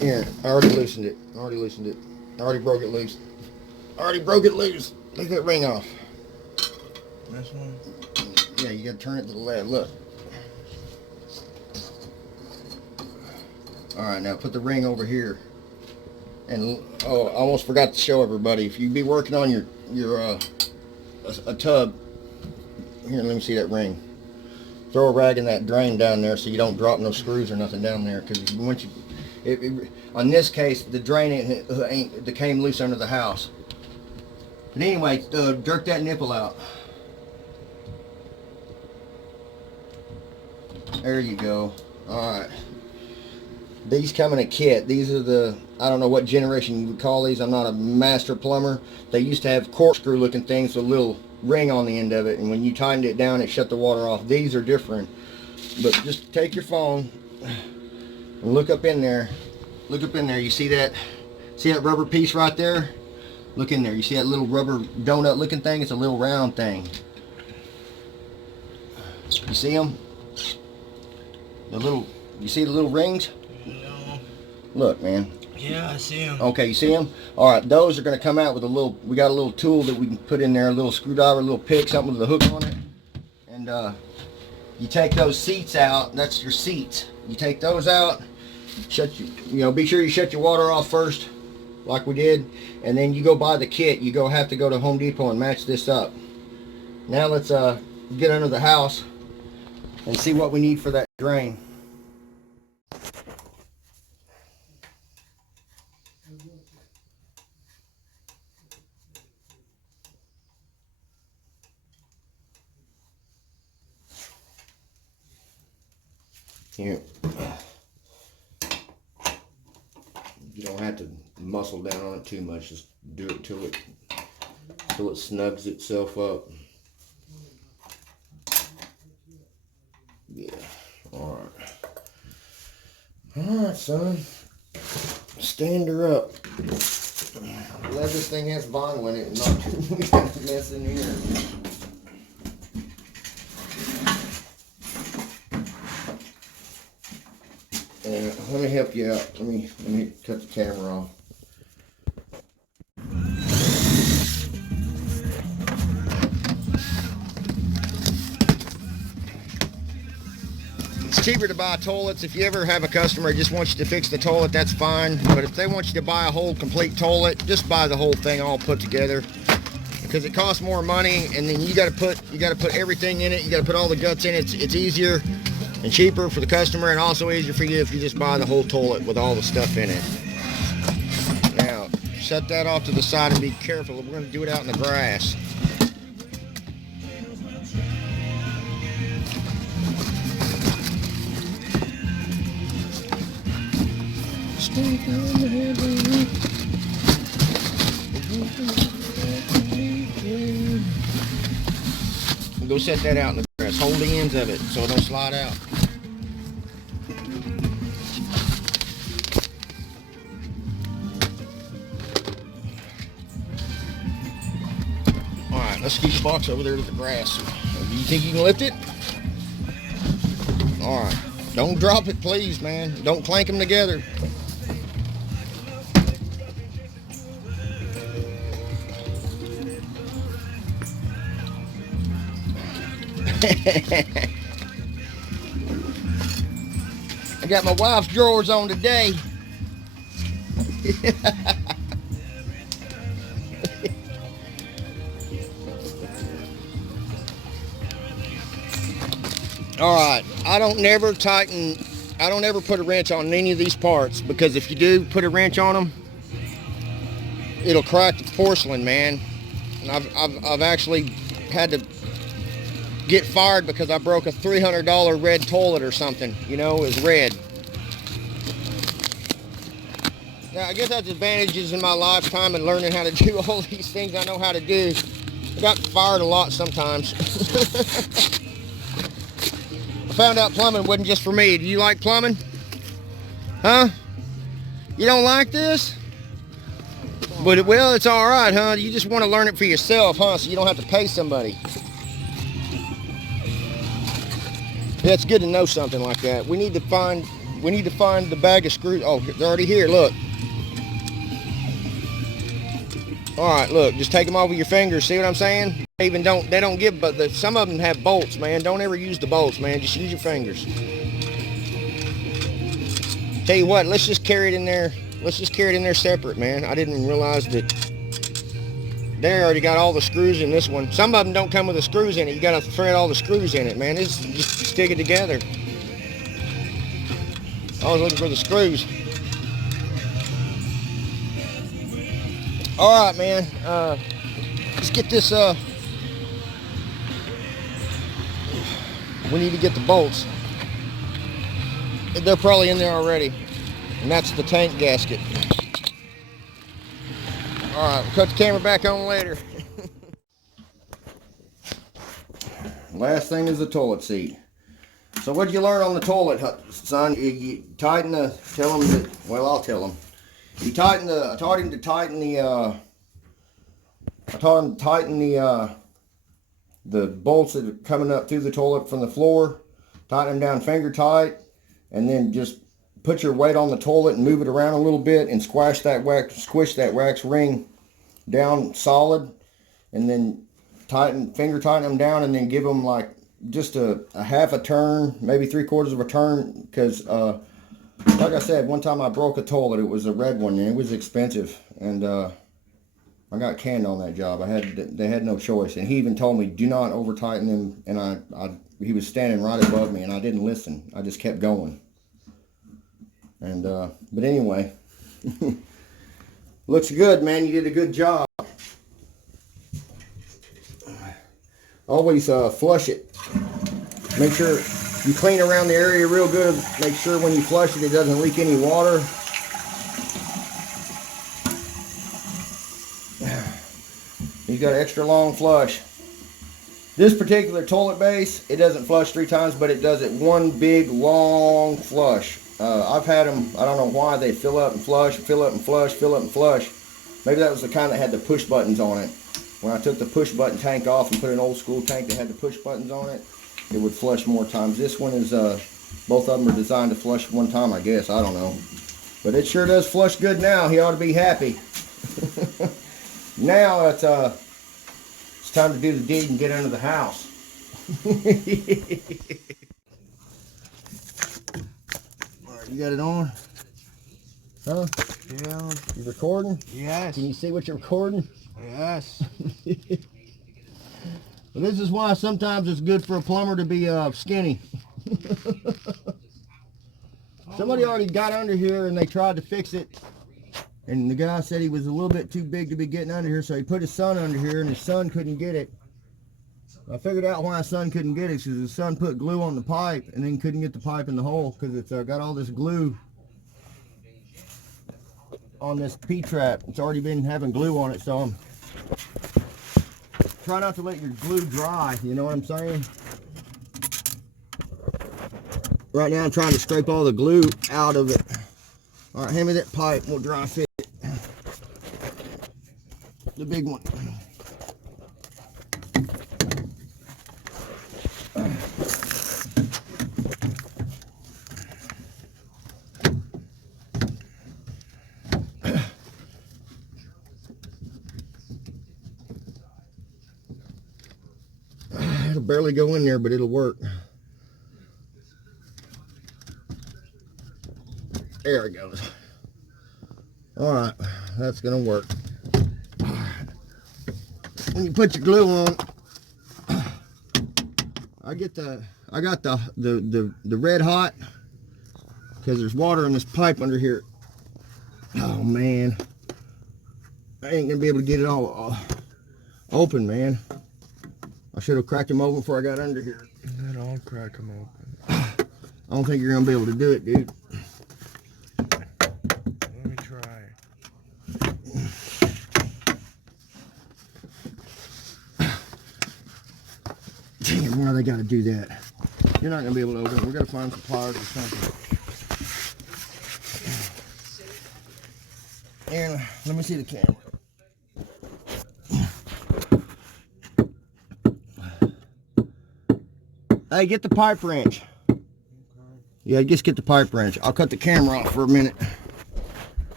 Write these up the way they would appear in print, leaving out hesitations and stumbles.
Here, I already loosened it. I already loosened it. I already broke it loose. I already broke it loose. Take that ring off. This one? Yeah, you gotta turn it to the left. Look. Alright, now put the ring over here. And, oh, I almost forgot to show everybody. If you be working on a tub, here, let me see that ring. Throw a rag in that drain down there so you don't drop no screws or nothing down there. Because once you, on this case, the drain it came loose under the house. But anyway, jerk that nipple out. There you go. All right. These come in a kit. These are the, I don't know what generation you would call these. I'm not a master plumber. They used to have corkscrew looking things with a little ring on the end of it, and when you tightened it down, it shut the water off. These are different. But just take your phone and look up in there. Look up in there. You see that? See that rubber piece right there? Look in there. You see that little rubber donut looking thing? It's a little round thing. You see them? You see the little rings? No. Look, man. Yeah, I see them. Okay, you see them? All right, those are going to come out with a little, we got a little tool that we can put in there, a little screwdriver, a little pick, something with a hook on it. And you take those seats out. That's your seats. You take those out, be sure you shut your water off first, like we did. And then you go buy the kit. You have to go to Home Depot and match this up. Now let's get under the house and see what we need for that drain. Here. You don't have to muscle down on it too much. Just do it till it snugs itself up. Yeah. All right. All right, son. Stand her up. Glad this thing has vinyl in it and not too mess in here. And let me help you out. Let me cut the camera off. It's cheaper to buy toilets. If you ever have a customer who just wants you to fix the toilet, that's fine. But if they want you to buy a whole complete toilet, just buy the whole thing all put together. Because it costs more money, and then you got to put everything in it. You got to put all the guts in it. It's easier and cheaper for the customer, and also easier for you if you just buy the whole toilet with all the stuff in it. Now, set that off to the side and be careful. We're going to do it out in the grass. Go set that out in the grass. Hold the ends of it so it don't slide out. Alright, let's scoot the box over there to the grass. Do you think you can lift it? Alright. Don't drop it, please, man. Don't clank them together. I got my wife's drawers on today. All right, I don't ever put a wrench on any of these parts, because if you do put a wrench on them, it'll crack the porcelain, man. And I've actually had to get fired because I broke a $300 red toilet or something. You know, it was red. Now, I guess that's advantages in my lifetime and learning how to do all these things I know how to do. I got fired a lot sometimes. I found out plumbing wasn't just for me. Do you like plumbing? Huh? You don't like this? But, well, it's all right, huh? You just want to learn it for yourself, huh? So you don't have to pay somebody. Yeah, it's good to know something like that. We need to find we need to find the bag of screws. Oh, they're already here. Look. All right, look. Just take them off with your fingers. See what I'm saying? They don't give, but some of them have bolts, man. Don't ever use the bolts, man. Just use your fingers. Tell you what, let's just carry it in there. Let's just carry it in there separate, man. I didn't even realize that they already got all the screws in this one. Some of them don't come with the screws in it. You got to thread all the screws in it, man. This just stick it together. I was looking for the screws. All right, man. Let's get this. We need to get the bolts. They're probably in there already. And that's the tank gasket. All right, we'll cut the camera back on later. Last thing is the toilet seat. So what'd you learn on the toilet, son? You tighten the, tell him that, well, I'll tell him. You tighten the, I taught him to tighten the bolts that are coming up through the toilet from the floor. Tighten them down finger tight, and then just put your weight on the toilet and move it around a little bit and squish that wax ring down solid, and then finger tighten them down, and then give them like just a half a turn, maybe 3/4 of a turn, because like I said, one time I broke a toilet. It was a red one, and it was expensive, and I got canned on that job. They had no choice, and he even told me, do not over tighten them, and he was standing right above me, and I didn't listen. I just kept going. And but anyway, looks good, man. You did a good job. Always flush it. Make sure you clean around the area real good. Make sure when you flush it, it doesn't leak any water. He's got an extra long flush. This particular toilet base, it doesn't flush 3 times, but it does it one big long flush. I've had them, I don't know why, they fill up and flush, fill up and flush, fill up and flush. Maybe that was the kind that had the push buttons on it. When I took the push button tank off and put an old school tank that had the push buttons on it, it would flush more times. This one is, both of them are designed to flush one time, I guess. I don't know. But it sure does flush good now. He ought to be happy. Now it's time to do the deed and get under the house. Alright, you got it on? Huh? Yeah. You recording? Yes. Can you see what you're recording? Yes. Well, this is why sometimes it's good for a plumber to be skinny. Somebody already got under here and they tried to fix it. And the guy said he was a little bit too big to be getting under here, so he put his son under here, and his son couldn't get it. I figured out why his son couldn't get it, because his son put glue on the pipe and then couldn't get the pipe in the hole, because it's got all this glue on this P-trap. It's already been having glue on it, so try not to let your glue dry, you know what I'm saying? Right now I'm trying to scrape all the glue out of it. All right, hand me that pipe, we'll dry fit it. The big one. It'll barely go in there, but it'll work. There it goes. All right, that's gonna work. When you put your glue on, I got the red hot, because there's water in this pipe under here. Oh man, I ain't gonna be able to get it all open, man. I should have cracked them open before I got under here. Then I'll crack them open. I don't think you're gonna be able to do it, dude. Let me try. Damn, why they gotta do that? You're not gonna be able to open it. We're gonna find some pliers or something. Aaron, let me see the camera. Hey, get the pipe wrench. Yeah, just get the pipe wrench. I'll cut the camera off for a minute.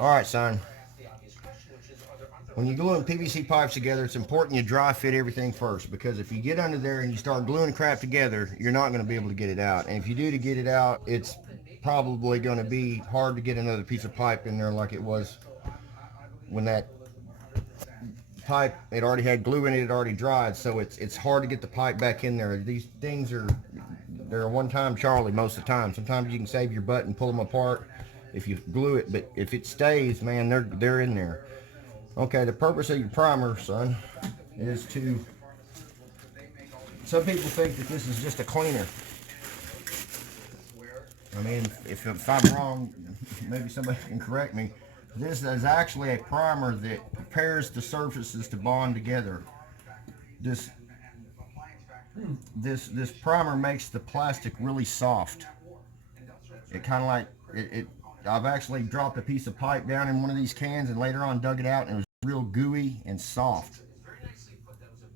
All right, son. When you're gluing PVC pipes together, it's important you dry fit everything first, because if you get under there and you start gluing crap together, you're not going to be able to get it out. And if you do to get it out, it's probably going to be hard to get another piece of pipe in there like it was when that pipe, it already had glue in it, it already dried, so it's hard to get the pipe back in there. These things they're a one-time Charlie most of the time. Sometimes you can save your butt and pull them apart if you glue it, but if it stays, man, they're in there. Okay, the purpose of your primer, son, is to, some people think that this is just a cleaner. I mean, if I'm wrong, maybe somebody can correct me. This is actually a primer that prepares the surfaces to bond together. This primer makes the plastic really soft. It kind of like, I've actually dropped a piece of pipe down in one of these cans and later on dug it out and it was real gooey and soft.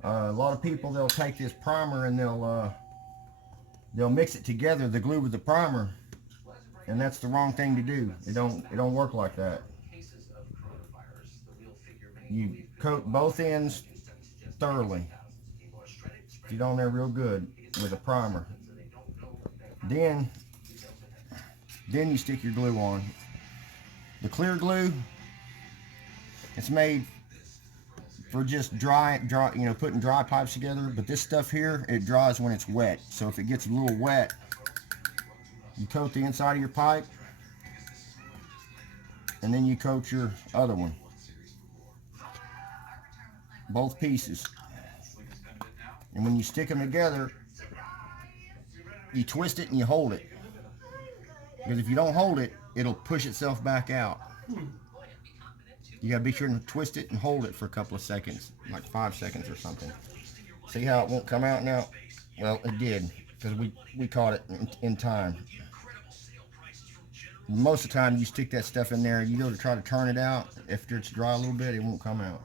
A lot of people, they'll take this primer and they'll mix it together, the glue with the primer, and that's the wrong thing to do. It don't work like that. You coat both ends thoroughly. Get on there real good with a primer. Then you stick your glue on. The clear glue, it's made for just dry, you know, putting dry pipes together. But this stuff here, it dries when it's wet. So if it gets a little wet, you coat the inside of your pipe, and then you coat your other one. Both pieces. And when you stick them together, you twist it and you hold it. Because if you don't hold it, it'll push itself back out. You gotta be sure to twist it and hold it for a couple of seconds, like 5 seconds or something. See how it won't come out now? Well, it did, because we caught it in time. Most of the time you stick that stuff in there, you go to try to turn it out, after it's dry a little bit, it won't come out.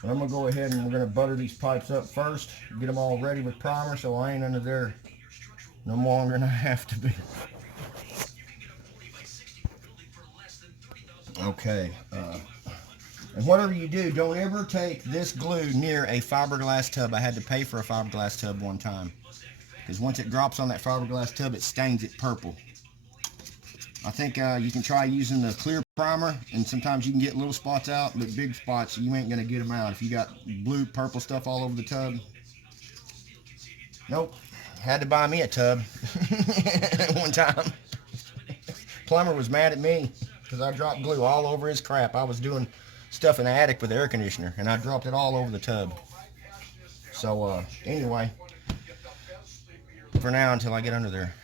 But I'm gonna go ahead and we're gonna butter these pipes up first, get them all ready with primer so I ain't under there no longer than I have to be. Okay, and whatever you do, don't ever take this glue near a fiberglass tub. I had to pay for a fiberglass tub one time, because once it drops on that fiberglass tub, it stains it purple. I think you can try using the clear primer, and sometimes you can get little spots out, but big spots, you ain't gonna get them out if you got blue, purple stuff all over the tub. Nope, had to buy me a tub one time. Plumber was mad at me because I dropped glue all over his crap. I was doing stuff in the attic with the air conditioner, and I dropped it all over the tub. So anyway, for now, until I get under there.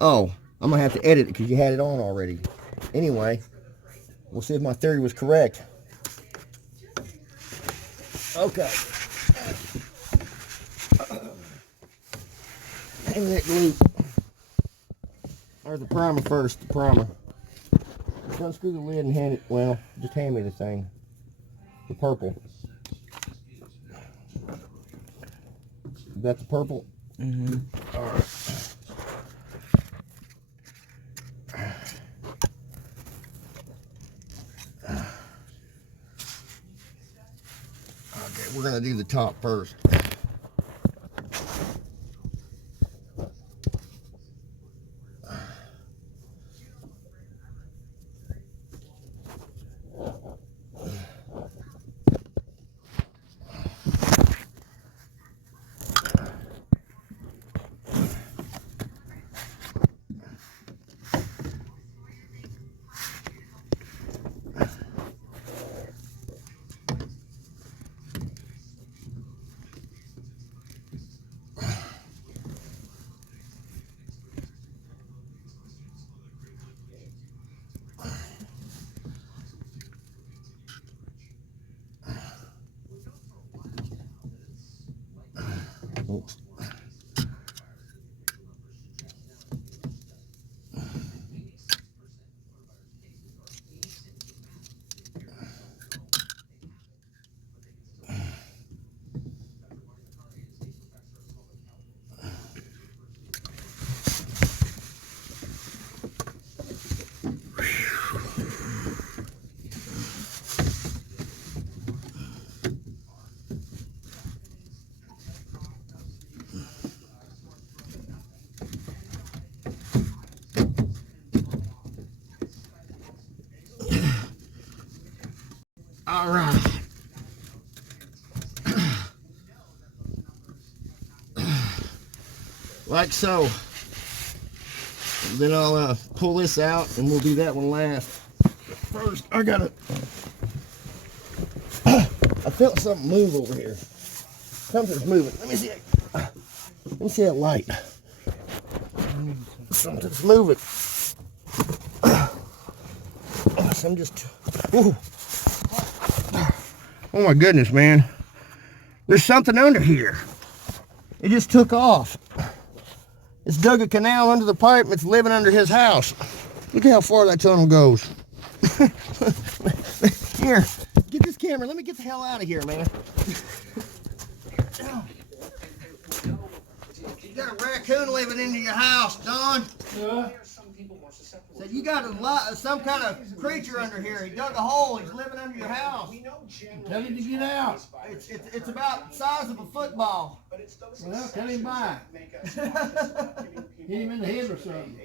Oh, I'm gonna have to edit it because you had it on already. Anyway, we'll see if my theory was correct. Okay. Hang that glue. Or the primer first, the primer. Just unscrew the lid and hand it, well, just hand me the thing. The purple. You got the purple? Mm-hmm. Alright. Okay, we're gonna do the top first. Oops. like so. And then I'll pull this out and we'll do that one last. First, I gotta. I felt something move over here. Something's moving. Let me see. Let me see that light. Something's moving. I'm just. Ooh. Oh my goodness, man. There's something under here. It just took off. It's dug a canal under the pipe and it's living under his house. Look at how far that tunnel goes. Here, get this camera. Let me get the hell out of here, man. You got a raccoon living into your house, Don. Said you got some kind of creature under here. He dug a hole. He's living under your house. Tell him to get out. It's about the size of a football. Well, tell him bye. Hit him in the head or something.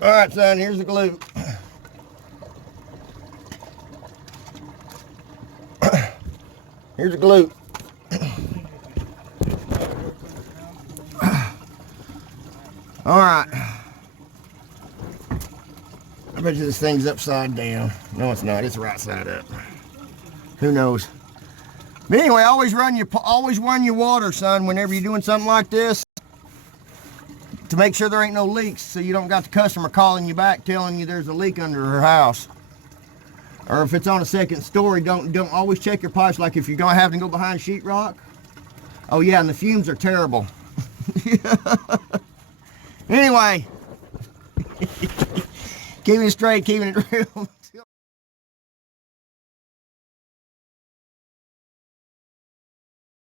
All right, son. Here's the glue. Here's the glue. All right. I bet you this thing's upside down. No, it's not. It's right side up. Who knows? But anyway, always run your water, son, whenever you're doing something like this, to make sure there ain't no leaks, so you don't got the customer calling you back telling you there's a leak under her house. Or if it's on a second story, don't always check your pipes, like if you're gonna have to go behind sheetrock. Oh yeah, and the fumes are terrible. Anyway, keeping it straight, keeping it real.